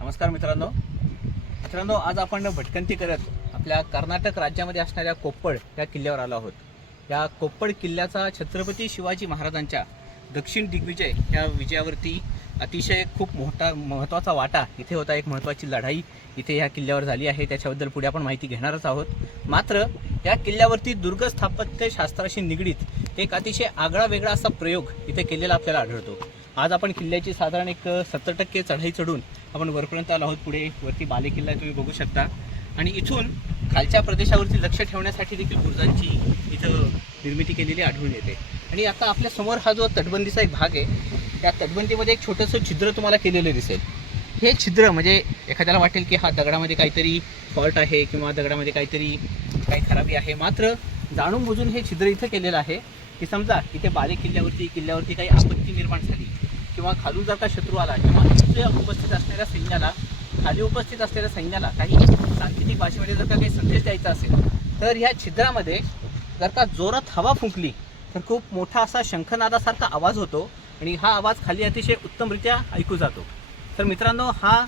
नमस्कार मित्रांनो. मित्रांनो आज आपण भटकंती करत आपल्या कर्नाटक राज्यामध्ये असणाऱ्या कोप्पड या किल्ल्यावर आलो आहोत. या कोप्पड किल्ल्याचा छत्रपती शिवाजी महाराजांच्या दक्षिण दिग्विजय या विजयावरती अतिशय खूप मोठा महत्त्वाचा वाटा इथे होता एक महत्त्वाची लढाई इथे ह्या किल्ल्यावर झाली आहे. त्याच्याबद्दल पुढे आपण माहिती घेणारच आहोत. मात्र या किल्ल्यावरती दुर्ग स्थापत्यशास्त्राशी निगडीत एक अतिशय आगळा वेगळा असा प्रयोग इथे केलेला आपल्याला आढळतो. आज आपण किल्ल्याची साधारण एक सत्तर टक्के चढाई चढून आपण वरपर्यंत आलो आहोत. पुढे वरती बाले किल्ला आहे, तुम्ही बघू शकता. आणि इथून खालच्या प्रदेशावरती लक्ष ठेवण्यासाठी देखील बुरुजांची इथं निर्मिती केलेली आढळून येते. आणि आता आपल्यासमोर हा जो तटबंदीचा एक भाग आहे त्या तटबंदीमध्ये एक छोटंसं छिद्र तुम्हाला केलेलं दिसेल. हे छिद्र म्हणजे एखाद्याला वाटेल की हा दगडामध्ये काहीतरी फॉल्ट आहे किंवा दगडामध्ये काहीतरी काही खराबी आहे. मात्र जाणून बुजून हे छिद्र इथं केलेलं आहे की समजा इथे बाले किल्ल्यावरती किल्ल्यावरती काही आपत्ती निर्माण झाली किंवा खालून जर का शत्रू आला किंवा इथे उपस्थित असलेल्या सैन्याला खाली उपस्थित असलेल्या सैन्याला काही सांकेतिक भाषेमध्ये जर का काही संदेश द्यायचा असेल तर ह्या छिद्रामध्ये जर का जोरात हवा फुंकली तर खूप मोठा असा शंखनादासारखा आवाज होतो. आणि हा आवाज खाली अतिशय उत्तमरित्या ऐकू जातो. तर मित्रांनो हा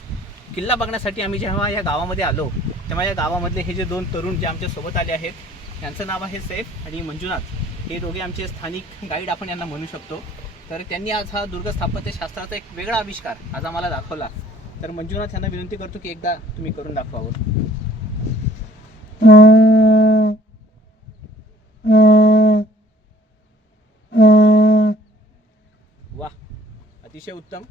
किल्ला बघण्यासाठी आम्ही जेव्हा या गावामध्ये आलो तेव्हा या गावामधले हे जे दोन तरुण जे आमच्यासोबत आले आहेत त्यांचं नाव आहे सैफ आणि मंजुनाथ. हे दोघे आमचे स्थानिक गाईड आपण यांना म्हणू शकतो. तर त्यांनी आज हा दुर्ग स्थापत्यशास्त्राचा एक वेगळा आविष्कार आज आम्हाला दाखवला. तर मंजुनाथ यांना विनंती करतो की एकदा तुम्ही करून दाखवावं. अतिशय उत्तम.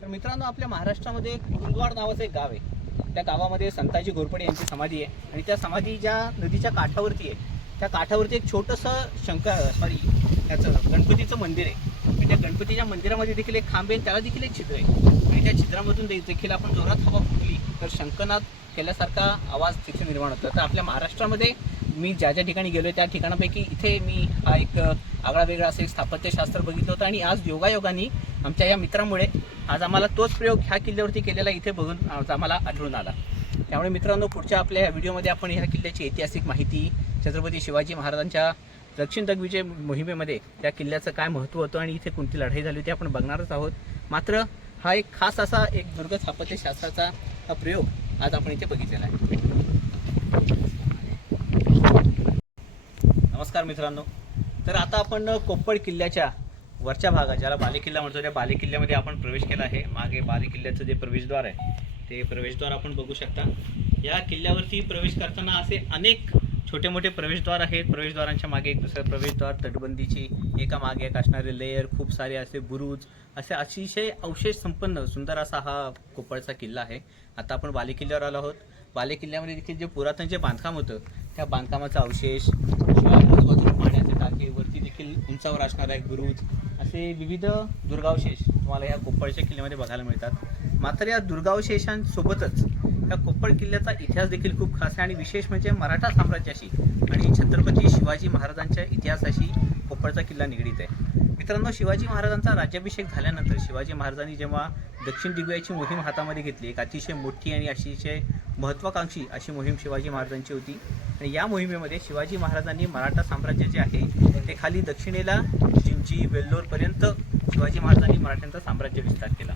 तर मित्रांनो आपल्या महाराष्ट्रामध्ये एक कुंदवाड नावाचं एक गाव आहे. त्या गावामध्ये संताजी घोरपडे यांची समाधी आहे. आणि त्या समाधी ज्या नदीच्या काठावरती आहे त्या काठावरती एक छोटंसं शंकर सॉरी त्याचं गणपतीचं मंदिर आहे. आणि त्या गणपतीच्या मंदिरामध्ये देखील एक खांब आहे त्याला देखील एक छिद्र आहे. आणि त्या छिद्रामधून देखील आपण जोरात हवा फुटली तर शंकनाद केल्यासारखा आवाज तिथे निर्माण होतो. तर आपल्या महाराष्ट्रामध्ये मी ज्या ज्या ठिकाणी गेलो त्या ठिकाणापैकी इथे मी हा एक आगळा वेगळा असं एक स्थापत्यशास्त्र बघितलं होतं आणि आज योगायोगाने आमच्या या मित्रामुळे आज आम्हाला तोच प्रयोग ह्या किल्ल्यावरती केलेला इथे बघून आज आम्हाला आढळून आला. त्यामुळे मित्रांनो पुढच्या आपल्या या व्हिडिओमध्ये आपण ह्या किल्ल्याची ऐतिहासिक माहिती छत्रपती शिवाजी महाराजांच्या दक्षिण दिग्विजय मोहिमेमध्ये त्या किल्ल्याचं काय महत्त्व होतं आणि इथे कोणती लढाई झाली होती आपण बघणारच आहोत. मात्र हा एक खास असा एक दुर्ग स्थापत्यशास्त्राचा हा प्रयोग आज आपण इथे बघितलेला आहे. नमस्कार मित्रांनो. तर आता आपण कोप्पड किल्ल्याच्या वरच्या भागात ज्याला बालेकिल्ला म्हणतो त्या बालेकिल्ल्यामध्ये आपण प्रवेश केला आहे. मागे बालेकिल्ल्याचं जे प्रवेशद्वार आहे ते प्रवेशद्वार आपण बघू शकता. या किल्ल्यावरती प्रवेश करताना असे अनेक छोटे मोठे प्रवेशद्वार आहेत. प्रवेशद्वारांच्या मागे एक दुसरं प्रवेशद्वार तटबंदीची एका मागे एक असणारे लेयर खूप सारे असे बुरुज असे अतिशय अवशेष संपन्न सुंदर असा हा कोप्पळचा किल्ला आहे. आता आपण बालेकिल्ल्यावर आलो आहोत. बालेकिल्ल्यामध्ये देखील जे पुरातन जे बांधकाम होतं त्या बांधकामाचा अवशेष उंचावर असणारा एक बुरुज असे विविध दुर्गावशेष तुम्हाला या कोप्पळच्या किल्ल्यामध्ये बघायला मिळतात. मात्र या दुर्गावशेषांसोबतच या कोप्पळ किल्ल्याचा इतिहास देखील खूप खास आहे आणि विशेष म्हणजे मराठा साम्राज्याशी आणि छत्रपती शिवाजी महाराजांच्या इतिहासाशी कोप्पळचा किल्ला निगडीत आहे. मित्रांनो शिवाजी महाराजांचा राज्याभिषेक झाल्यानंतर शिवाजी महाराजांनी जेव्हा दक्षिण दिग्विजयाची मोहीम हातामध्ये घेतली एक अतिशय मोठी आणि अतिशय महत्त्वाकांक्षी अशी मोहीम शिवाजी महाराजांची होती. आणि या मोहिमेमध्ये शिवाजी महाराजांनी मराठा साम्राज्य जे आहे ते खाली दक्षिणेला जिंजी वेल्लोरपर्यंत शिवाजी महाराजांनी मराठ्यांचा साम्राज्य विस्तार केला.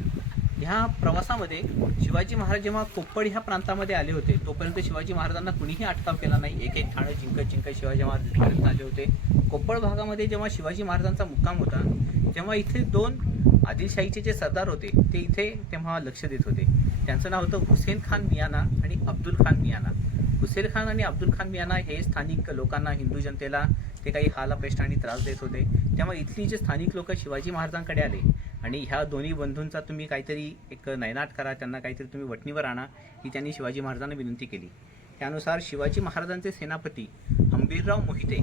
ह्या प्रवासामध्ये शिवाजी महाराज जेव्हा कोप्पड ह्या प्रांतामध्ये आले होते तोपर्यंत शिवाजी महाराजांना कुणीही अटकाव केला नाही. एक एक ठाणं जिंकत जिंकत शिवाजी महाराजपर्यंत आले होते. कोप्पड भागामध्ये जेव्हा शिवाजी महाराजांचा मुक्काम होता तेव्हा इथे दोन आदिलशाहीचे जे सरदार होते ते इथे तेव्हा लक्ष देत होते. त्यांचं नाव होतं हुसेन खान मियाना आणि अब्दुल खान मियाना. हुसेन खान आणि अब्दुल खान यांना हे स्थानिक लोकांना हिंदू जनतेला ते काही हालापेष्ट आणि त्रास देत होते. त्यामुळे इथली जे स्थानिक लोक शिवाजी महाराजांकडे आले आणि ह्या दोन्ही बंधूंचा तुम्ही काहीतरी एक नयनाट करा त्यांना काहीतरी तुम्ही वटणीवर आणा ही त्यांनी शिवाजी महाराजांना विनंती केली. त्यानुसार शिवाजी महाराजांचे सेनापती अंबीरराव मोहिते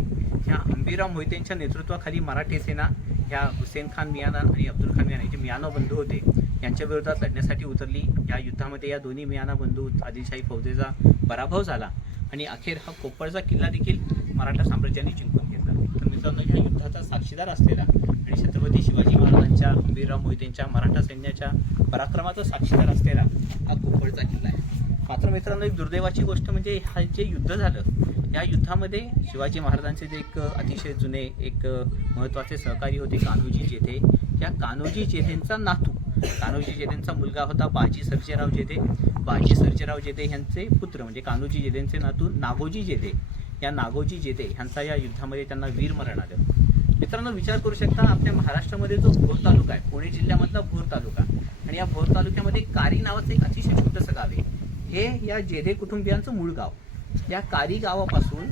ह्या अंबीरराव मोहितेंच्या नेतृत्वाखाली मराठी सेना ह्या हुसेन खान मियाना आणि अब्दुल खान मियाना जे मियानो बंधू होते. यांच्या विरोधात लढण्यासाठी उतरली. या युद्धामध्ये या दोन्ही मियाना बंधू आदिलशाही फौजेचा पराभव झाला आणि अखेर हा कोप्पडचा किल्ला देखील मराठा साम्राज्याने जिंकून घेतला. तर मित्रांनो या युद्धाचा साक्षीदार असलेला आणि छत्रपती शिवाजी महाराजांच्या वीरराव मोहितेंच्या मराठा सैन्याच्या पराक्रमाचा साक्षीदार असलेला हा कोप्पडचा किल्ला आहे. मात्र मित्रांनो एक दुर्दैवाची गोष्ट म्हणजे हा जे युद्ध झालं या युद्धामध्ये शिवाजी महाराजांचे जे एक अतिशय जुने एक महत्त्वाचे सहकारी होते कान्होजी जेथे या कान्होजी जेथेंचा नातू कान्होजी जेदेंचा मुलगा होता बाजी सर्जेराव जेधे बाजी सर्जेराव जेधे यांचे पुत्र म्हणजे कान्होजी जेदेंचे नातू नागोजी जेधे या नागोजी जेधे ह्यांचा या युद्धामध्ये त्यांना वीर मरण आलं. मित्रांनो विचार करू शकता आपल्या महाराष्ट्रामध्ये जो भोर तालुका आहे पुणे जिल्ह्यामधला भोर तालुका आणि या भोर तालुक्यामध्ये कारी नावाचं एक अतिशय छोटंसं गाव आहे. हे या जेधे कुटुंबियांचं मूळ गाव. या कारी गावापासून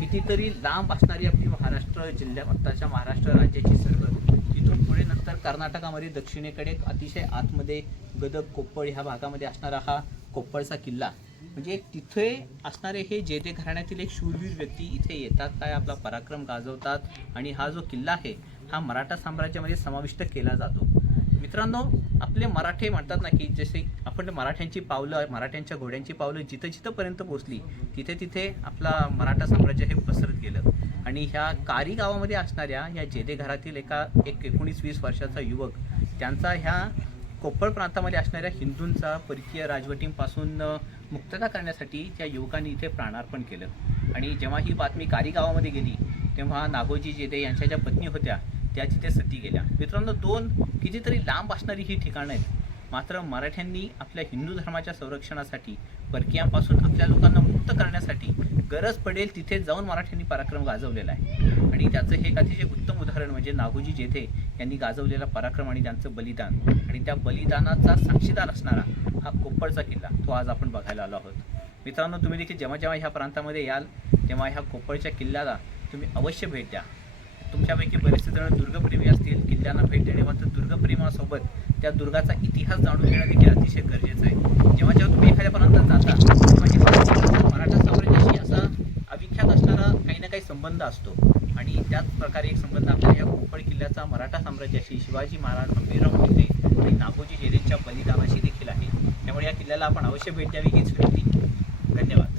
कितीतरी लांब असणारी आपली महाराष्ट्र जिल्ह्या आत्ताच्या महाराष्ट्र राज्याची सरहद तिथून पुढे नंतर कर्नाटकामध्ये दक्षिणेकडे अतिशय आतमध्ये गदग कोप्पळ ह्या भागामध्ये असणारा हा कोप्पळचा किल्ला. म्हणजे तिथे असणारे हे जे ते घराण्यातील एक शूरवीर व्यक्ती इथे येतात काय आपला पराक्रम गाजवतात आणि हा जो किल्ला आहे हा मराठा साम्राज्यामध्ये समाविष्ट केला जातो. मित्रांनो आपले मराठे म्हणतात ना की जसे आपण मराठ्यांची पावलं मराठ्यांच्या घोड्यांची पावलं जिथं जिथंपर्यंत पोहोचली तिथे तिथे आपला मराठा साम्राज्य हे पसरत गेलं. आणि ह्या कारी गावामध्ये असणाऱ्या या जेदे घरातील एका एक एकोणीस वीस वर्षाचा युवक त्यांचा ह्या कोप्पळ प्रांतामध्ये असणाऱ्या हिंदूंचा परकीय राजवटींपासून मुक्तता करण्यासाठी त्या युवकांनी इथे प्राणार्पण केलं. आणि जेव्हा ही बातमी कारी गावामध्ये गेली तेव्हा नागोजी जेदे यांच्या ज्या पत्नी होत्या त्या तिथे सती गेल्या. मित्रांनो दोन कितीतरी लांब असणारी ही ठिकाणं आहेत. मात्र मराठ्यांनी आपल्या हिंदू धर्माच्या संरक्षणासाठी परकीयांपासून आपल्या लोकांना मुक्त करण्यासाठी गरज पडेल तिथे जाऊन मराठ्यांनी पराक्रम गाजवलेला आहे. आणि त्याचं हे एक अतिशय उत्तम उदाहरण म्हणजे नागोजी जेथे यांनी गाजवलेला पराक्रम आणि त्यांचं बलिदान. आणि त्या बलिदानाचा साक्षीदार असणारा हा कोप्पळचा किल्ला तो आज आपण बघायला आलो आहोत. मित्रांनो तुम्ही देखील जेव्हा जेव्हा ह्या प्रांतामध्ये याल तेव्हा ह्या कोप्पळच्या किल्ल्याला तुम्ही अवश्य भेट द्या. तुमच्यापैकी बरेचसे जण दुर्गप्रेमी असतील किल्ल्यांना भेट देणे मात्र दुर्गप्रेमासोबत त्या दुर्गाचा इतिहास जाणून घेणं देखील अतिशय गरजेचं आहे. जेव्हा जेव्हा तुम्ही एखाद्या प्रांतात जाता तेव्हा जेव्हा मराठा साम्राज्याशी असा अविख्यात असणारा काही ना काही संबंध असतो. आणि त्याच प्रकारे एक संबंध आपल्या या कोकण किल्ल्याचा मराठा साम्राज्याशी शिवाजी महाराज हंबीरराव होते आणि नागोजी जेरेंच्या बलिदानाशी देखील आहे. त्यामुळे या किल्ल्याला आपण अवश्य भेट द्यावी हीच विनंती. धन्यवाद.